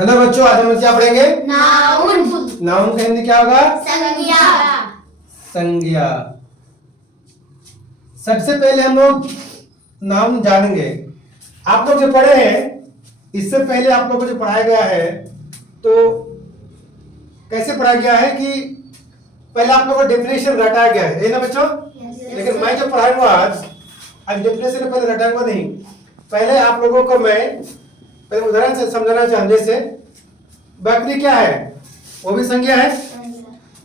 Hello बच्चों, आज हम क्या पढ़ेंगे? नाउन। नाउन का हिंदी क्या होगा? संज्ञा। संज्ञा। सबसे पहले हम लोग नाउन जानेंगे। आप लोग जो पढ़े हैं, इससे पहले आप लोगों को जो पढ़ाया गया है, तो कैसे पढ़ाया गया है कि पहले आप लोगों को डेफिनेशन रटाया गया है, ना बच्चों? लेकिन मैं जो पढ़ाऊंगा आज डेफिनेशन पहले रटाऊंगा नहीं। पहले आप लोगों को मैं पहले उदाहरण से समझाना चाहूंगा। जैसे बकरी क्या है? वो भी संज्ञा है।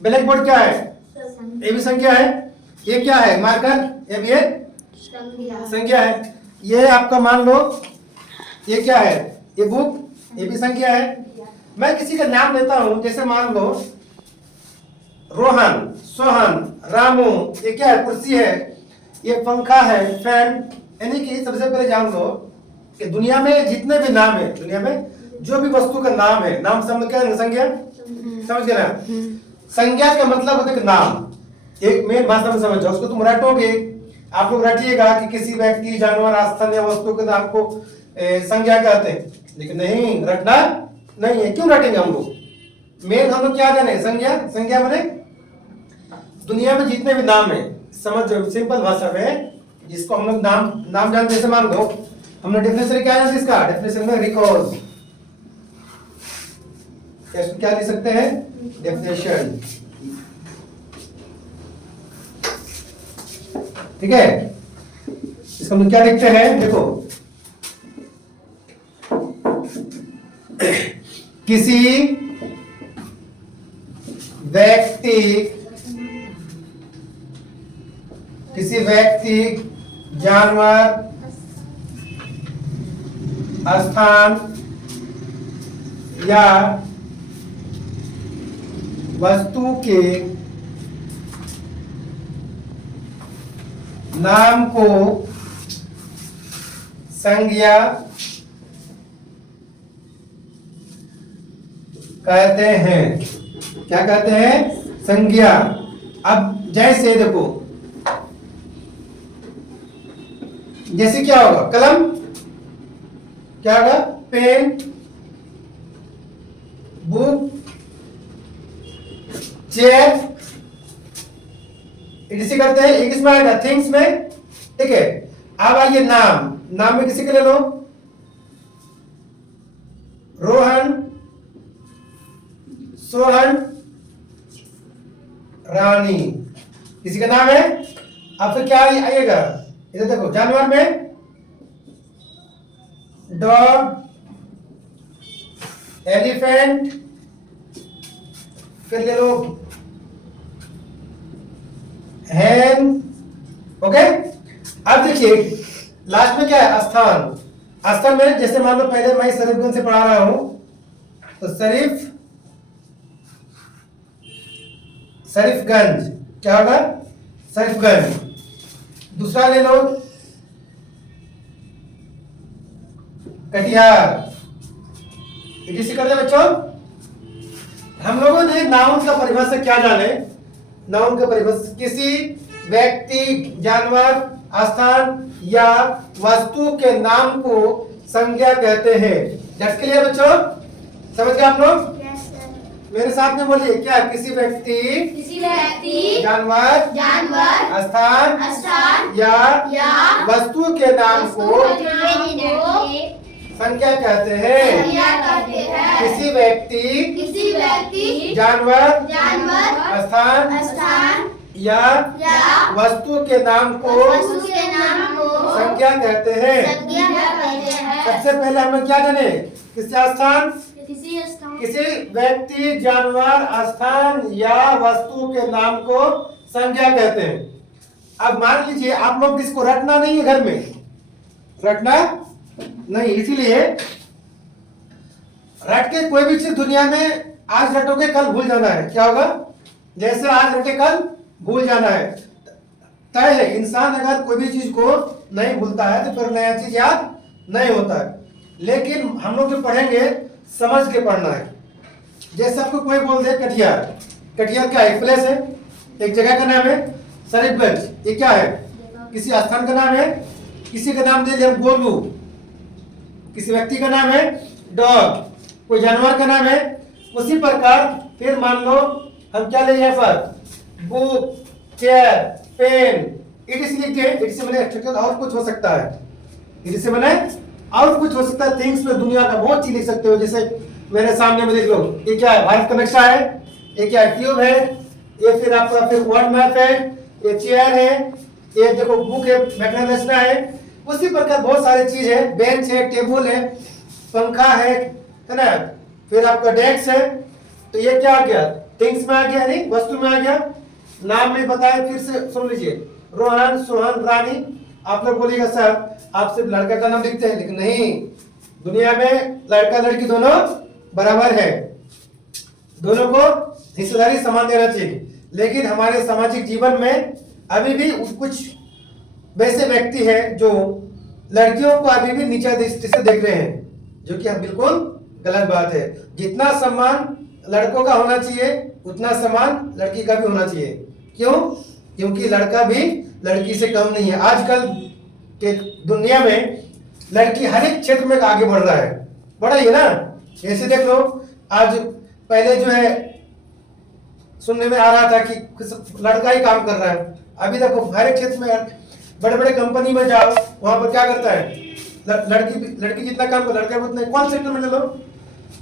ब्लैक बोर्ड क्या है? ये भी संज्ञा है। ये क्या है? मार्कर, ये भी संज्ञा है। ये आपका मान लो, ये क्या है? ये बुक, ये भी संज्ञा है। मैं किसी का नाम लेता हूं, जैसे मान लो रोहन, सोहन, रामू। ये क्या है? कुर्सी है, ये पंखा है, फैन। यानी कि सबसे पहले जान लो कि दुनिया में जितने भी नाम है, दुनिया में जो भी वस्तु का नाम है, नाम समझ क्या है? संज्ञा। समझ गए ना? संज्ञा का मतलब होता है नाम। एक मेन भाषा में समझ जाओ, उसको तुम रटोगे। आप लोग रटिएगा कि किसी व्यक्ति, जानवर, स्थान या वस्तु के नाम को संज्ञा कहते हैं, लेकिन नहीं, रटना नहीं है। क्यों रटेंगे हम लोग? मेन हम लोग क्या जाने? संज्ञा। संज्ञा माने दुनिया में जितने भी नाम है, समझ जाओ सिंपल भाषा में, जिसको हम लोग नाम जानते। जैसे मान लो हमने डेफिनेशन क्या है इसका? डेफिनेशन में रिकॉर्ड क्या लिख सकते हैं? डेफिनेशन। ठीक है, इसको हम क्या लिखते हैं? देखो, किसी व्यक्ति, जानवर, स्थान या वस्तु के नाम को संज्ञा कहते हैं। क्या कहते हैं? संज्ञा। अब जैसे देखो, जैसे क्या होगा? कलम, क्या होगा? पेन, बुक, चेयर, इसी करते हैं। एक इसमें आएगा थिंग्स में। ठीक है, अब आइए नाम में किसी के ले लो। रोहन, सोहन, रानी, किसी का नाम है। अब फिर क्या आइएगा? इधर देखो, जानवर में डॉग, एलिफेंट, फिर ले लो हैन। ओके, अब देखिए लास्ट में क्या है? स्थान। स्थान में जैसे मान लो पहले मैं शरीफगंज से पढ़ा रहा हूं, तो शरीफगंज क्या होगा? शरीफगंज। दूसरा ले लो कटिहार। इसी करते बच्चों, हम लोगों ने नाउन का परिभाषा क्या जाने? नाउन का परिभाषा किसी व्यक्ति, जानवर, स्थान या वस्तु के नाम को संज्ञा कहते हैं। दैट्स क्लियर बच्चों? समझ गए आप लोग? मेरे साथ में बोलिए, क्या? किसी व्यक्ति, जानवर, स्थान या वस्तु के नाम को संज्ञा कहते हैं। किसी व्यक्ति, जानवर, स्थान या वस्तु के नाम को संज्ञा कहते हैं। सबसे पहले हमें क्या जाने? किसी स्थान, किसी व्यक्ति, जानवर, स्थान या वस्तु के नाम को संज्ञा कहते हैं। अब मान लीजिए आप लोग इसको रटना नहीं है, घर में रटना नहीं, इसीलिए रट के कोई भी चीज दुनिया में आज रटोगे कल भूल जाना है। क्या होगा? जैसे आज रटे कल भूल जाना है, तय है। इंसान अगर कोई भी चीज को नहीं भूलता है तो फिर नया चीज याद नहीं होता है। लेकिन हम लोग जो पढ़ेंगे समझ के पढ़ना है। जैसे आपको कोई बोल दे कटिहार, कटिहार क्या है? प्लेस है, एक जगह का नाम है। शरीफगंज, ये क्या है? किसी स्थान का नाम है। किसी का नाम दे दिया गोलू, किसी व्यक्ति का नाम है डॉग, कोई जानवर का नाम है। उसी प्रकार फिर मान लो हम क्या ले यहाँ पर बुक, चेयर, पेन, इट से लिखते हैं। इट से मैंने एक्सट्रैक्शन और कुछ हो सकता है, इट से मैंने और कुछ हो सकता है। थिंग्स में दुनिया का बहुत चीज लिख सकते हो। जैसे मेरे सामने में देख लो, ये क्या है, भारत का नक्शा है, ये क्या है, ट्यूब है, ये फिर आपका फिर वर्ल्ड मैप है, ये चेयर है, ये देखो बुक है, मैग्ना रचना है। उसी प्रकार बहुत सारी चीज है, बेंच है, टेबल है, पंखा है ना, फिर आपका डेस्क है। तो ये क्या आ गया, थिंग्स में आ गया, नहीं वस्तु में आ गया। नाम में बताया, फिर से सुन लीजिए, रोहन, सोहन, रानी। आप लोग बोलिएगा सर आप सिर्फ लड़का का नाम लिखते हैं, लेकिन नहीं, दुनिया में लड़का लड़की दोनों बराबर है, दोनों को हिस्सेदारी समान देना चाहिए। लेकिन हमारे सामाजिक जीवन में अभी भी कुछ वैसे व्यक्ति हैं जो लड़कियों को अभी भी नीचा दृष्टि से देख रहे हैं, जो कि बिल्कुल गलत बात है। जितना सम्मान लड़कों का होना चाहिए उतना सम्मान लड़की का भी होना चाहिए। क्यों? क्योंकि लड़का भी लड़की से कम नहीं है। आजकल के दुनिया में लड़की हर एक क्षेत्र में आगे बढ़ रहा है, बढ़ा ही है ना। जैसे देख लो, आज पहले जो है सुनने में आ रहा था कि लड़का ही काम कर रहा है, अभी देखो हर एक क्षेत्र में बड़े बड़े कंपनी में जाओ, वहां पर क्या करता है, लड़की जितना काम कर लड़का उतना। कॉल सेंटर में ले लो,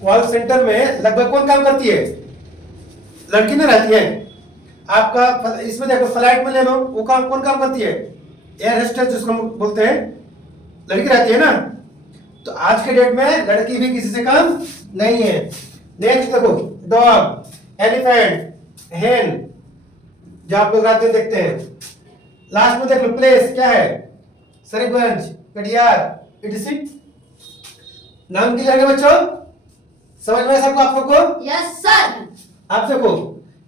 कॉल सेंटर में लगभग कौन काम करती है, लड़की ना रहती है। आपका इसमें देखो फ्लाइट में ले लो, वो काम कौन काम करती है, एयर होस्टेस जिसको बोलते हैं, लड़की रहती है ना। तो आज के डेट में लड़की भी किसी से कम नहीं है। नेक्स्ट देखो, डॉग, एलिफेंट, हेन, जो आप लोग रात में देखते हैं। लास्ट में देख लो, प्लेस क्या है, सरीगंज, कटियार, इटसी। नाम क्लियर है बच्चों, समझ में सबको, आप लोग को? Yes sir. आप सबको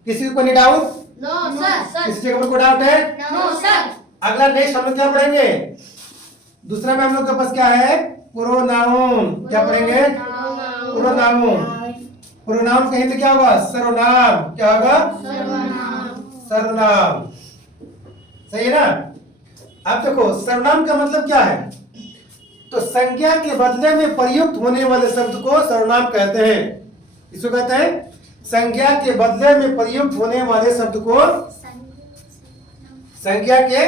किसी को नहीं डाउट? No sir. किसी के को डाउट है? No sir. अगला नेक्स्ट हम लोग क्या पढ़ेंगे, दूसरा में हम लोग के पास क्या है, प्रोनाउन। क्या पढ़ेंगे? प्रोनाउन। प्रोनाउन कहीं तो क्या होगा, सर्वनाम। क्या होगा? सर्वनाम। सही है ना। अब देखो सर्वनाम का मतलब क्या है, तो संज्ञा के बदले में प्रयुक्त होने वाले शब्द को सर्वनाम कहते हैं। इसको कहते हैं संज्ञा के बदले में प्रयुक्त होने वाले शब्द को, संज्ञा के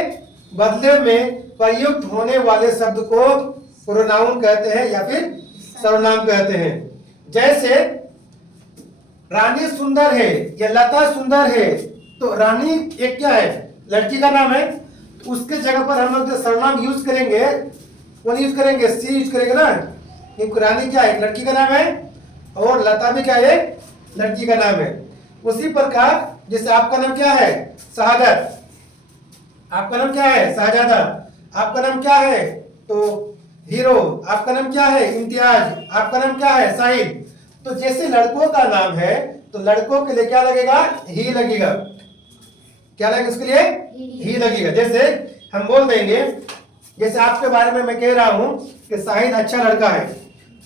बदले में प्रयुक्त होने वाले शब्द को प्रोनाउन कहते हैं या फिर सर्वनाम कहते हैं। जैसे रानी सुंदर है या लता सुंदर है, तो रानी एक क्या है, लड़की का नाम है। उसके जगह पर हम लोग जो सर्वनाम यूज करेंगे, कौन यूज करेंगे, सी यूज करेंगे ना, क्योंकि रानी क्या है, लड़की का नाम है, और लता भी क्या है, लड़की का नाम है। उसी प्रकार जैसे आपका नाम क्या है, शहादत, आपका नाम क्या है, शाहजादा, आपका नाम क्या है, तो हीरो, आपका नाम क्या है, इम्तियाज, आपका नाम क्या है, साहिद। तो जैसे लड़कों का नाम है तो लड़कों के लिए क्या लगेगा, ही लगेगा। क्या लगेगा उसके लिए, ही लगेगा। जैसे हम बोल देंगे, जैसे आपके बारे में मैं कह रहा हूं कि साहिद अच्छा लड़का है,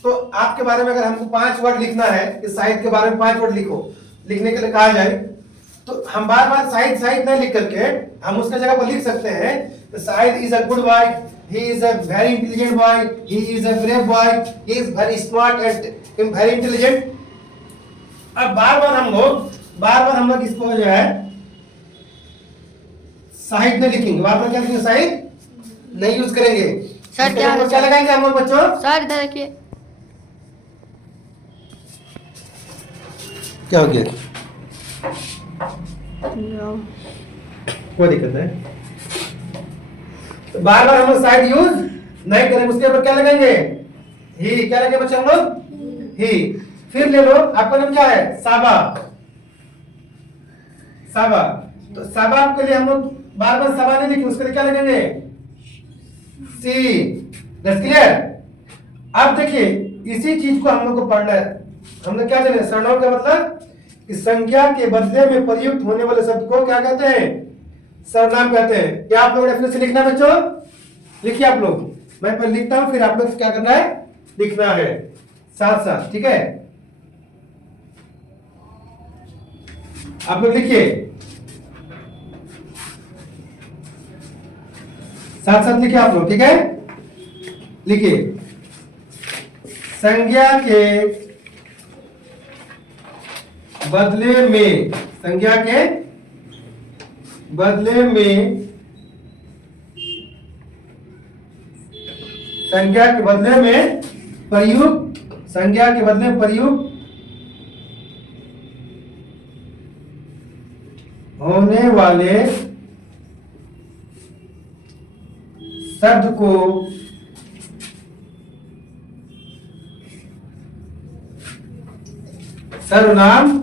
तो आपके बारे में अगर हमको 5 वर्ड लिखना है कि साहिद के बारे में 5 वर्ड लिखो, लिखने के लिए कहा जाए, तो हम बार बार साहिद साहिद नहीं लिख करके हम उसके जगह पर लिख सकते हैं Shahid is a good boy, he is a very intelligent boy, he is a brave boy, he is very smart and very intelligent. अब बार बार हम लोग इसको जो है साहिद नहीं लिखेंगे, बार बार क्या लिखेंगे, साहिद नहीं यूज करेंगे। सर क्या लगाएंगे हम लोग बच्चों, सर इधर देखिए, क्या हो गया, कोई दिक्कत है। तो बार बार हम लोग साइड यूज नहीं करेंगे, उसके ऊपर क्या लगाएंगे, ही। क्या लगाएंगे बच्चे हम लोग, ही। फिर ले लो, आपका नाम क्या है, साबा, साबा। तो साबा के लिए हम लोग बार बार साबा नहीं लिखेंगे, उसके लिए क्या लगाएंगे, सी। That's clear. अब देखिए इसी चीज को हम लोग को पढ़ना है। हम लोग क्या जाने, सर्वनाम का मतलब कि संज्ञा के बदले में प्रयुक्त होने वाले शब्द को क्या कहते हैं, सर्वनाम कहते हैं। क्या आप लोग रेफरेंस से लिखना है बच्चों, लिखिए आप लोग, मैं पहले लिखता हूं फिर आप लोग क्या करना है, लिखना है साथ साथ, ठीक है। आप लोग लिखिए, साथ साथ लिखिए आप लोग, ठीक है। लिखिए, संज्ञा के बदले में, संज्ञा के बदले में, संज्ञा के बदले में प्रयुक्त, संज्ञा के बदले में प्रयुक्त होने वाले शब्द को सर्वनाम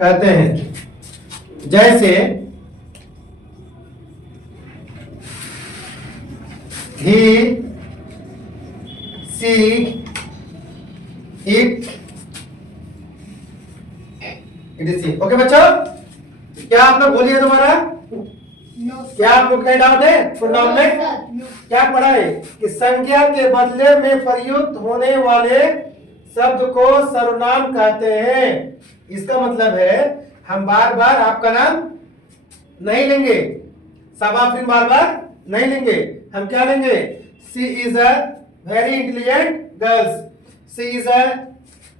कहते हैं। जैसे he, she, it, ओके बच्चों, क्या आप लोग बोलिए तुम्हारा? क्या आप लोग कहीं डाउट है प्रोनाउन में? क्या पढ़ा है कि संज्ञा के बदले में प्रयुक्त होने वाले शब्द को सर्वनाम कहते हैं। इसका मतलब है हम बार बार आपका नाम नहीं लेंगे, सबाफिन बार बार नहीं लेंगे, हम क्या लेंगे? C is a very intelligent girls, C is a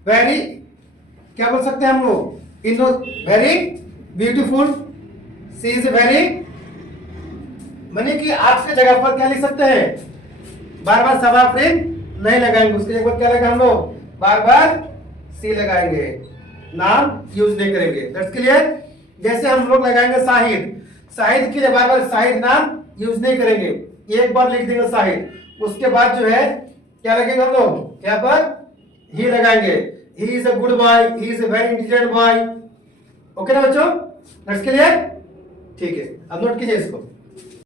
very, क्या बोल सकते हैं हम लोग? Very beautiful, C is very, माने कि आज के जगह पर क्या लिख सकते हैं? बार बार सबाफिन नहीं लगाएंगे, उसके जगह पर क्या लगाएंगे हम लोग? बार बार सी लगाएंगे, नाम यूज नहीं करेंगे। That's clear? जैसे हम लोग लगाएंगे शाहिद, शाहिद के लिए बार बार शाहिद नाम यूज नहीं करेंगे, एक बार लिख देंगे शाहिद, उसके बाद जो है क्या लगेगा हम लोग? यहाँ पर ही लगाएंगे, he is a good boy, he is a very intelligent boy. Okay ना बच्चों? That's clear? ठीक है, अब नोट कीजिए इसको।